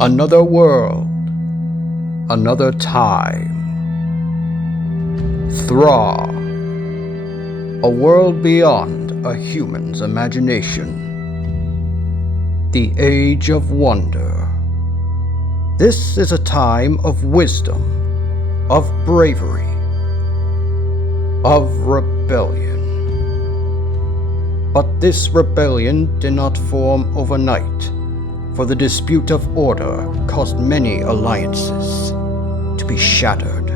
Another world, another time. Thra, a world beyond a human's imagination. The Age of Wonder. This is a time of wisdom, of bravery, of rebellion. But this rebellion did not form overnight, for the dispute of order caused many alliances to be shattered.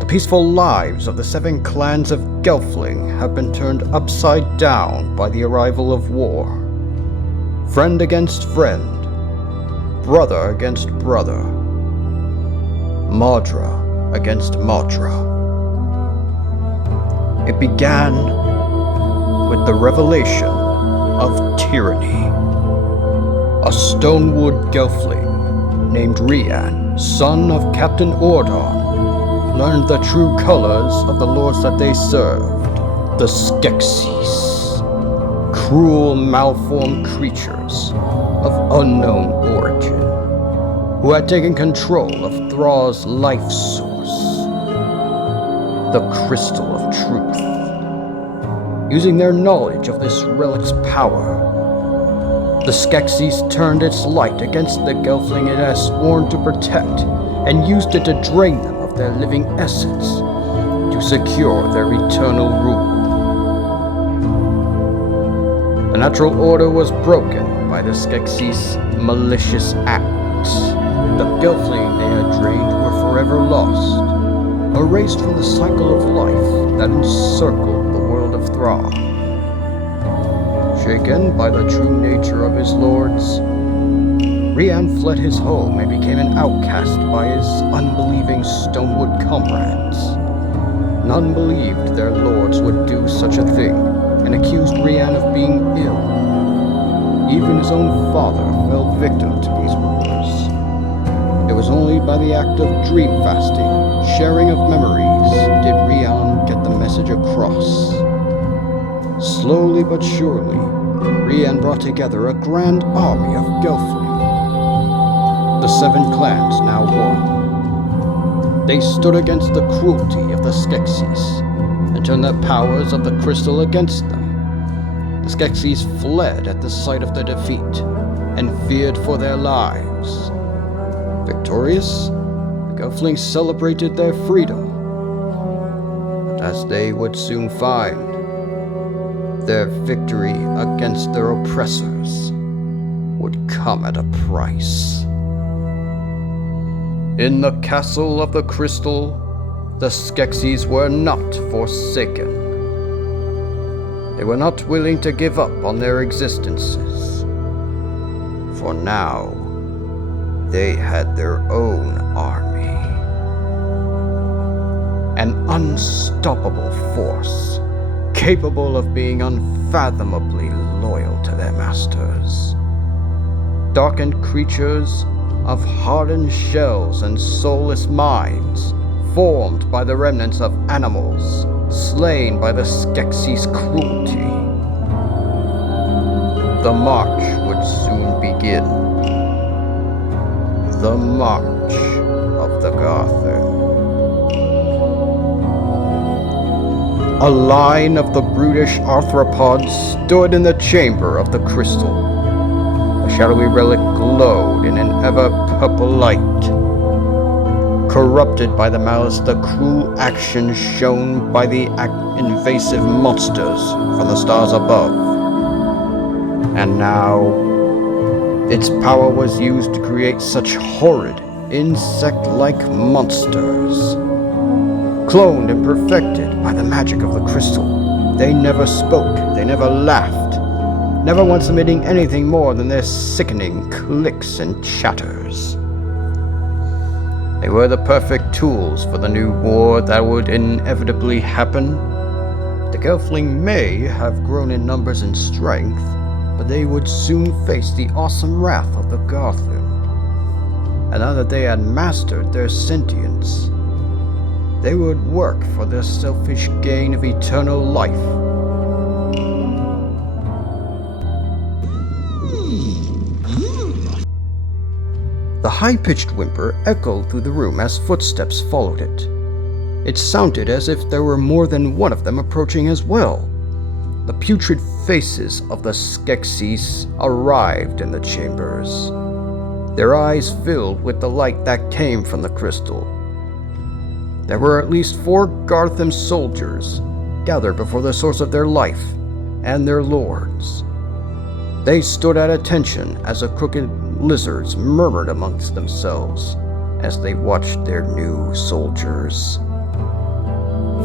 The peaceful lives of the 7 clans of Gelfling have been turned upside down by the arrival of war. Friend against friend, brother against brother, Madra against Madra. It began with the revelation of tyranny. A Stonewood Gelfling named Rian, son of Captain Ordon, learned the true colors of the lords that they served, the SkekSes, cruel, malformed creatures of unknown origin, who had taken control of Thra's life source, the Crystal of Truth. Using their knowledge of this relic's power, the SkekSes turned its light against the Gelfling it has sworn to protect and used it to drain them of their living essence to secure their eternal rule. The natural order was broken by the SkekSes' malicious acts. The Gelfling they had drained were forever lost, erased from the cycle of life that encircled the world of Thra. Shaken by the true nature of his lords, Rian fled his home and became an outcast by his unbelieving Stonewood comrades. None believed their lords would do such a thing, and accused Rian of being ill. Even his own father fell victim to these rumors. It was only by the act of dream fasting, sharing of memories, did Rian get the message across. Slowly but surely, Rian brought together a grand army of Gelfling. The 7 clans now won. They stood against the cruelty of the SkekSes and turned the powers of the crystal against them. The SkekSes fled at the sight of their defeat and feared for their lives. Victorious, the Gelflings celebrated their freedom. But as they would soon find, their victory against their oppressors would come at a price. In the castle of the crystal, the SkekSes were not forsaken. They were not willing to give up on their existences, for now they had their own army. An unstoppable force, capable of being unfathomably loyal to their masters. Darkened creatures of hardened shells and soulless minds, formed by the remnants of animals slain by the SkekSes' cruelty. The march would soon begin. The march of the Garther. A line of the brutish arthropods stood in the chamber of the crystal. The shadowy relic glowed in an ever-purple light. Corrupted by the malice, the cruel action shown by the invasive monsters from the stars above. And now, its power was used to create such horrid, insect-like monsters. Cloned and perfected by the magic of the crystal, they never spoke, they never laughed, never once emitting anything more than their sickening clicks and chatters. They were the perfect tools for the new war that would inevitably happen. The Gelfling may have grown in numbers and strength, but they would soon face the awesome wrath of the Garther. And now that they had mastered their sentience, they would work for their selfish gain of eternal life. The high-pitched whimper echoed through the room as footsteps followed it. It sounded as if there were more than one of them approaching as well. The putrid faces of the SkekSes arrived in the chambers, their eyes filled with the light that came from the crystal. There were at least 4 Gartham soldiers gathered before the source of their life and their lords. They stood at attention as the crooked lizards murmured amongst themselves as they watched their new soldiers.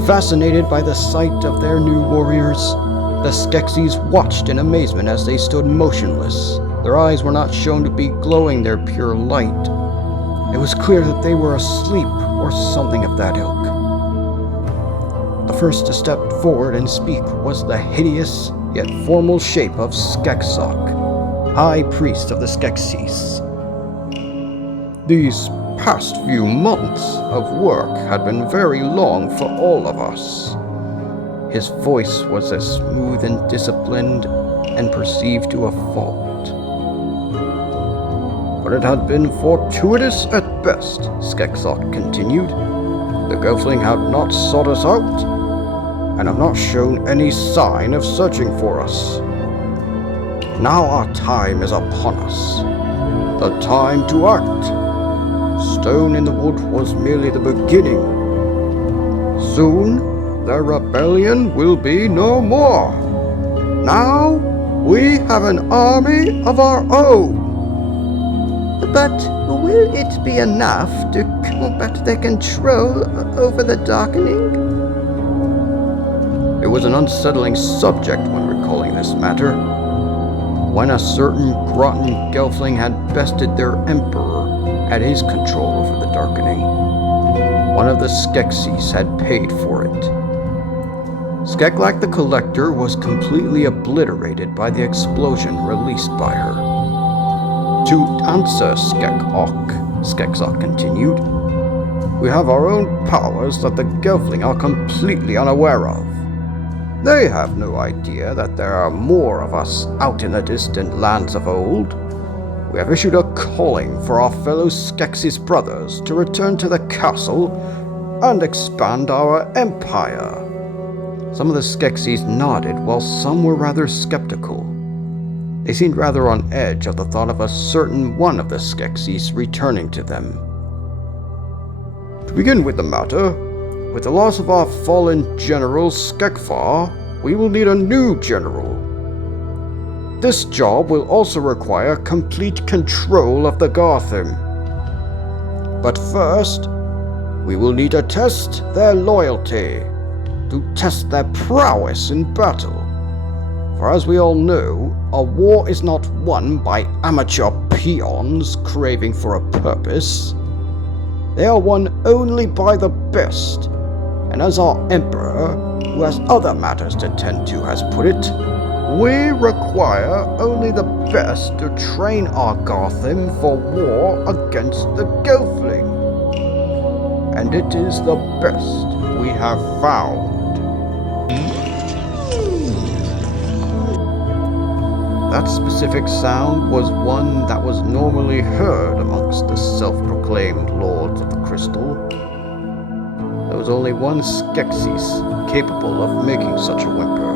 Fascinated by the sight of their new warriors, the SkekSes watched in amazement as they stood motionless. Their eyes were not shown to be glowing their pure light. It was clear that they were asleep or something of that ilk. The first to step forward and speak was the hideous yet formal shape of SkekSes, High Priest of the SkekSes. These past few months of work had been very long for all of us. His voice was as smooth and disciplined and perceived to a fault. But it had been fortuitous at best, SkekSes continued. The Gelfling had not sought us out, and have not shown any sign of searching for us. Now our time is upon us, the time to act. Stone in the Wood was merely the beginning. Soon, the rebellion will be no more. Now, we have an army of our own. But will it be enough to combat their control over the darkening? It was an unsettling subject when recalling this matter. When a certain Groton Gelfling had bested their emperor at his control over the darkening, one of the SkekSes had paid for it. Skeklak the Collector was completely obliterated by the explosion released by her. To answer SkekSes continued, we have our own powers that the Gelfling are completely unaware of. They have no idea that there are more of us out in the distant lands of old. We have issued a calling for our fellow SkekSes brothers to return to the castle and expand our empire. Some of the SkekSes nodded, while some were rather skeptical. They seemed rather on edge of the thought of a certain one of the SkekSes returning to them. To begin with the matter, with the loss of our fallen general Skekfar, we will need a new general. This job will also require complete control of the Gartham. But first, we will need to test their loyalty, to test their prowess in battle. For as we all know, a war is not won by amateur peons craving for a purpose. They are won only by the best. And as our emperor, who has other matters to tend to, has put it, we require only the best to train our Gartham for war against the Gelfling. And it is the best we have found. That specific sound was one that was normally heard amongst the self-proclaimed lords of the crystal. There was only one SkekSes capable of making such a whimper.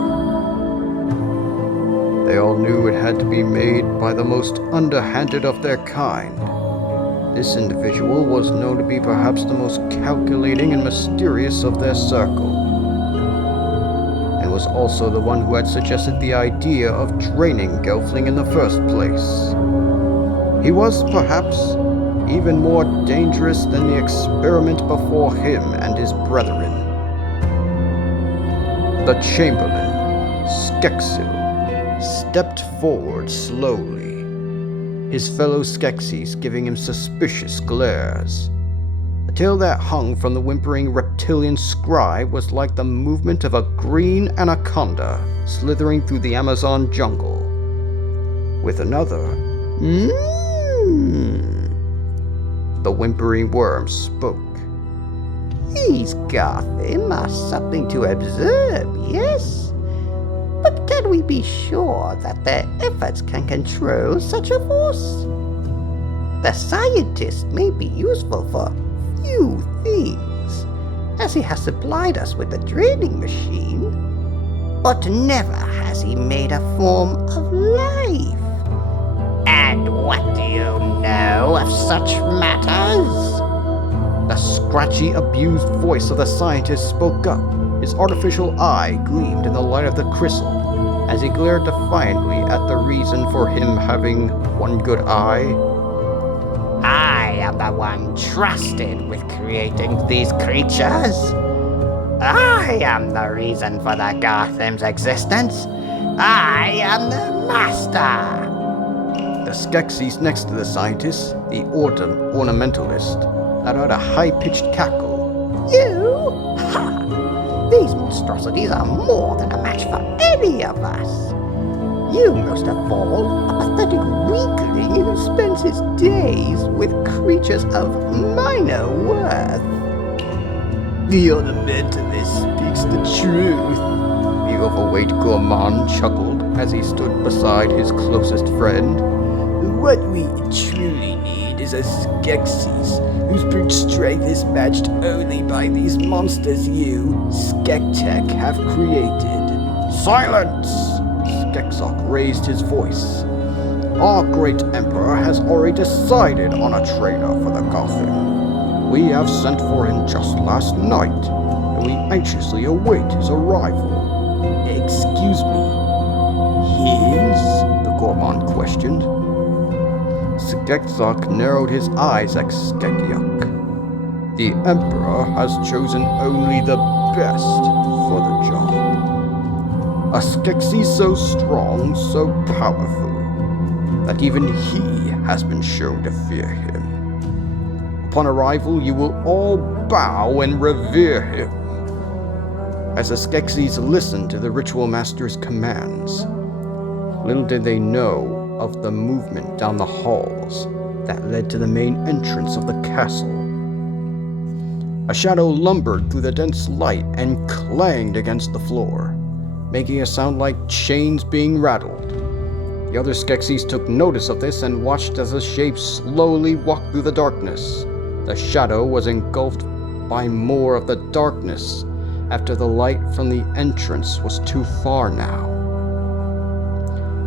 They all knew it had to be made by the most underhanded of their kind. This individual was known to be perhaps the most calculating and mysterious of their circle, and was also the one who had suggested the idea of training Gelfling in the first place. He was perhaps even more dangerous than the experiment before him and his brethren. The Chamberlain, SkekSes, stepped forward slowly, his fellow SkekSes giving him suspicious glares. The tail that hung from the whimpering reptilian scribe was like the movement of a green anaconda slithering through the Amazon jungle. With another, the whimpering worm spoke. These Gartham are something to observe, yes? But can we be sure that their efforts can control such a force? The scientist may be useful for few things, as he has supplied us with the draining machine, but never has he made a form of life. And what do you know of such matters? The scratchy, abused voice of the scientist spoke up. His artificial eye gleamed in the light of the crystal as he glared defiantly at the reason for him having one good eye. I am the one trusted with creating these creatures. I am the reason for the Gotham's existence. I am the master. The SkekSes next to the scientist, the ornamentalist, let out a high-pitched cackle. You? Ha! These monstrosities are more than a match for any of us. You, most of all, a pathetic weakling who spends his days with creatures of minor worth. The ornamentalist speaks the truth. The overweight gourmand chuckled as he stood beside his closest friend. What we truly need is a SkekSes whose brute strength is matched only by these monsters you, SkekTech, have created. Silence! SkekSes raised his voice. Our great emperor has already decided on a trainer for the Gotham. We have sent for him just last night, and we anxiously await his arrival. Excuse me. His? The gourmand questioned. SkekSes narrowed his eyes at Skekyuk. The Emperor has chosen only the best for the job. A SkekSes so strong, so powerful, that even he has been shown to fear him. Upon arrival, you will all bow and revere him. As the SkekSes listened to the Ritual Master's commands, little did they know of the movement down the halls that led to the main entrance of the castle. A shadow lumbered through the dense light and clanged against the floor, making a sound like chains being rattled. The other SkekSes took notice of this and watched as the shape slowly walked through the darkness. The shadow was engulfed by more of the darkness after the light from the entrance was too far now.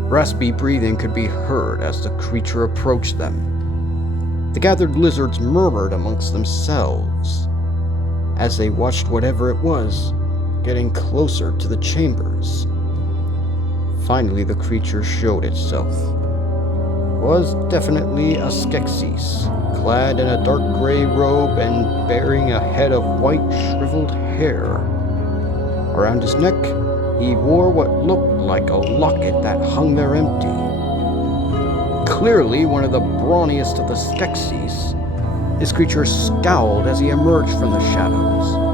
Raspy breathing could be heard as the creature approached them. The gathered lizards murmured amongst themselves as they watched whatever it was getting closer to the chambers. Finally, the creature showed itself. It was definitely a SkekSes, clad in a dark gray robe and bearing a head of white shriveled hair. Around his neck, he wore what looked like a locket that hung there empty. Clearly one of the brawniest of the SkekSes, this creature scowled as he emerged from the shadows.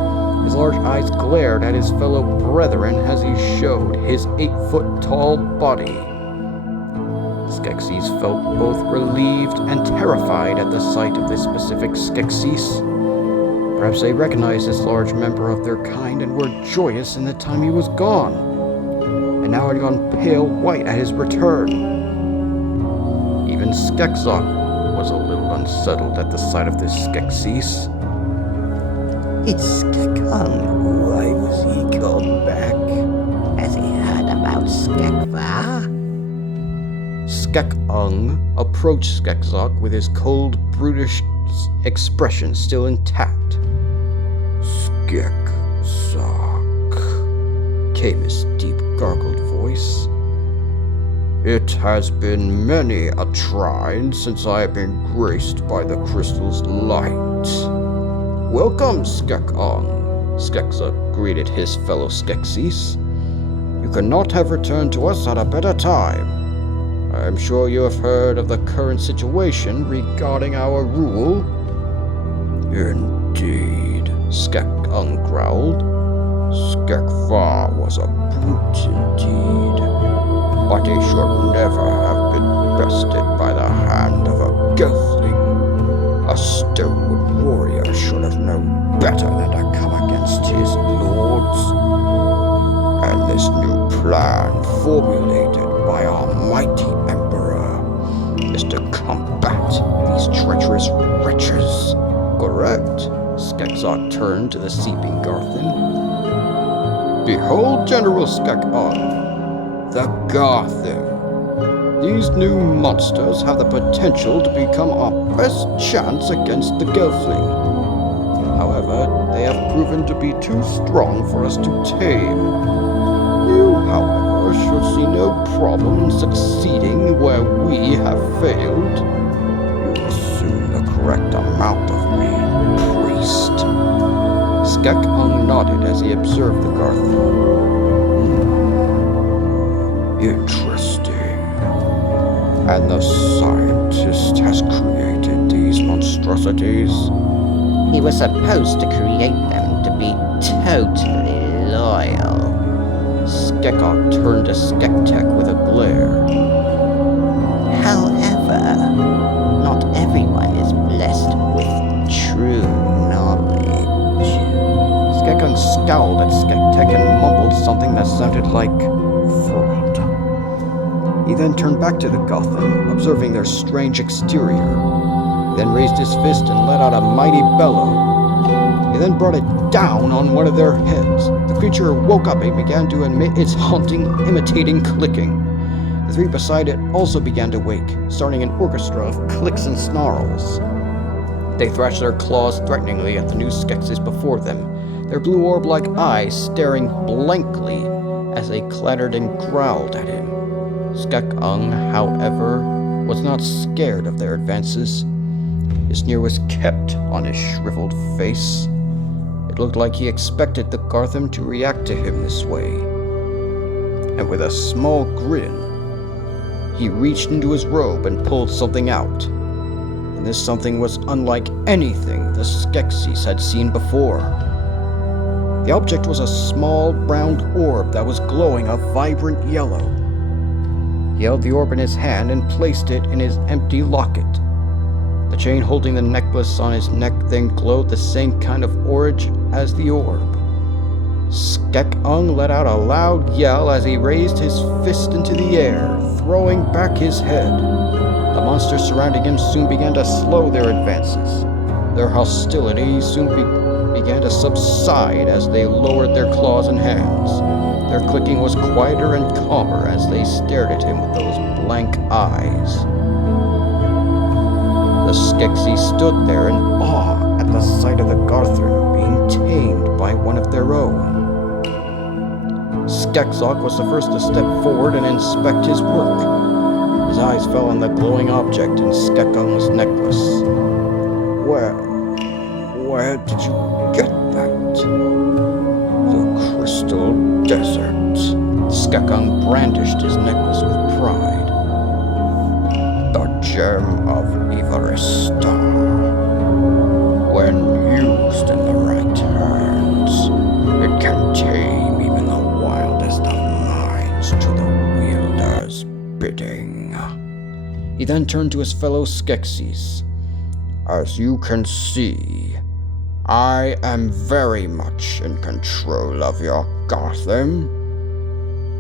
His large eyes glared at his fellow brethren as he showed his 8-foot-tall body. SkekSes felt both relieved and terrified at the sight of this specific SkekSes. Perhaps they recognized this large member of their kind and were joyous in the time he was gone, and now had gone pale white at his return. Even SkekSes was a little unsettled at the sight of this SkekSes. It's Skekung. Why was he called back? Has he heard about Skekva? Skekung approached SkekSes with his cold, brutish expression still intact. "SkekSes," came his deep, gargled voice. "It has been many a trine since I have been graced by the crystal's light." "Welcome, Skekung," SkekSes greeted his fellow SkekSes. "You could not have returned to us at a better time. I am sure you have heard of the current situation regarding our rule." "Indeed," Skekung growled. "Skekva was a brute indeed, but he should never have been bested by the hand of a gelfling. A Stonewood warrior should have known better than to come against his lords. And this new plan formulated by our mighty emperor is to combat these SkekSes turned to the seeping Garthen. Behold, General SkekSes, the Garthen. These new monsters have the potential to become our best chance against the Gelfling. However, they have proven to be too strong for us to tame. You, however, should see no problem in succeeding where we have failed. You assume the correct amount of me, priest. SkekSes nodded as he observed the Garthen. Interesting. And the scientist has created these monstrosities? He was supposed to create them to be totally loyal. SkekSes turned to SkekTek with a glare. However, not everyone is blessed with true knowledge. SkekSes scowled at SkekTek and mumbled something that sounded like fraud. He then turned back to the Garthen, observing their strange exterior. He then raised his fist and let out a mighty bellow. He then brought it down on one of their heads. The creature woke up and began to emit its haunting, imitating clicking. The three beside it also began to wake, starting an orchestra of clicks and snarls. They thrashed their claws threateningly at the new SkekSes before them, their blue orb-like eyes staring blankly as they clattered and growled at him. SkekSes, however, was not scared of their advances. His sneer was kept on his shriveled face. It looked like he expected the Garthen to react to him this way. And with a small grin, he reached into his robe and pulled something out. And this something was unlike anything the SkekSes had seen before. The object was a small, round orb that was glowing a vibrant yellow. He held the orb in his hand and placed it in his empty locket. The chain holding the necklace on his neck then glowed the same kind of orange as the orb. SkekSes let out a loud yell as he raised his fist into the air, throwing back his head. The monsters surrounding him soon began to slow their advances. Their hostility soon began to subside as they lowered their claws and hands. Their clicking was quieter and calmer as they stared at him with those blank eyes. The SkekSes stood there in awe at the sight of the Garthen being tamed by one of their own. SkekSes was the first to step forward and inspect his work. His eyes fell on the glowing object in SkekSes' necklace. Where did you get that? The Crystal Desert. SkekSes brandished his necklace with pride. The gem of Ivarista. When used in the right hands, it can tame even the wildest of minds to the wielder's bidding. He then turned to his fellow SkekSes. As you can see, I am very much in control of your Garthen.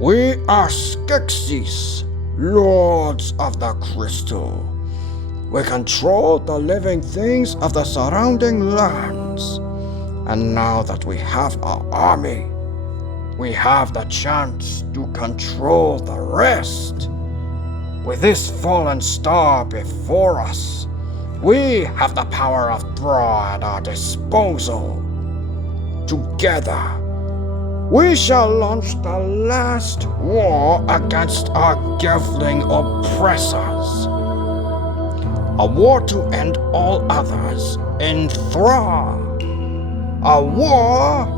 We are SkekSes, Lords of the Crystal. We control the living things of the surrounding lands. And now that we have our army, we have the chance to control the rest. With this fallen star before us, we have the power of Thra at our disposal. Together, we shall launch the last war against our Gelfling oppressors. A war to end all others in Thra. A war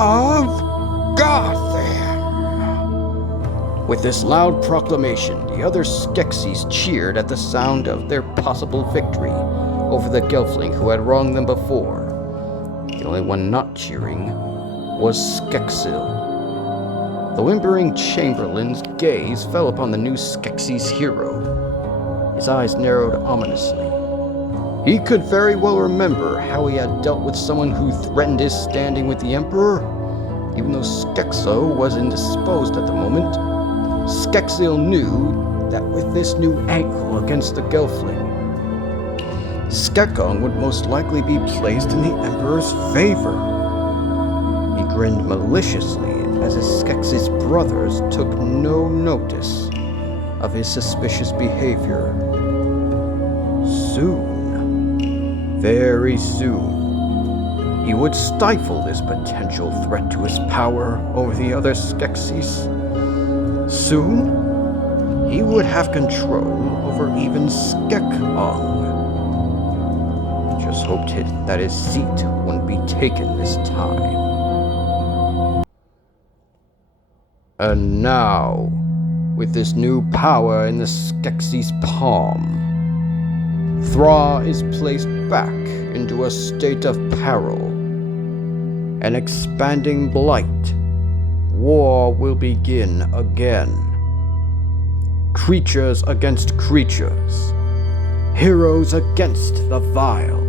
of Garthen. With this loud proclamation, the other SkekSes cheered at the sound of their possible victory over the Gelfling who had wronged them before. The only one not cheering was SkekSes. The whimpering chamberlain's gaze fell upon the new SkekSes hero. His eyes narrowed ominously. He could very well remember how he had dealt with someone who threatened his standing with the Emperor. Even though SkekSes was indisposed at the moment, SkekSes knew that with this new angle against the Gelfling, Skekung would most likely be placed in the Emperor's favor. He grinned maliciously as his SkekSes brothers took no notice of his suspicious behavior. Soon, very soon, he would stifle this potential threat to his power over the other SkekSes. Soon, he would have control over even Skekung. Just hoped that his seat wouldn't be taken this time. And now, with this new power in the SkekSes' palm, Thra is placed back into a state of peril. An expanding blight. War will begin again. Creatures against creatures. Heroes against the vile.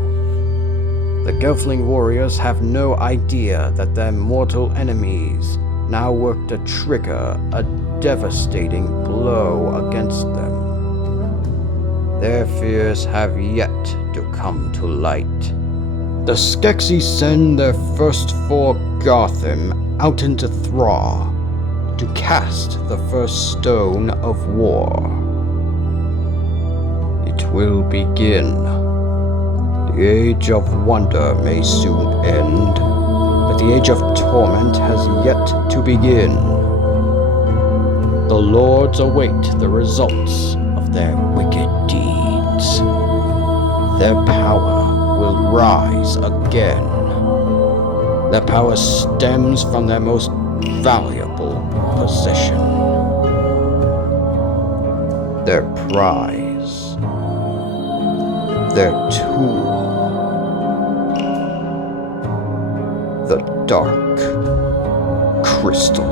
The Gelfling warriors have no idea that their mortal enemies now work to trigger a devastating blow against them. Their fears have yet to come to light. The SkekSes send their first 4 Garthim out into Thra to cast the first stone of war. It will begin. The Age of Wonder may soon end, but the Age of Torment has yet to begin. The Lords await the results of their wicked deeds. Their power will rise again. Their power stems from their most valuable possession. Their prize. Their tool. The Dark Crystal.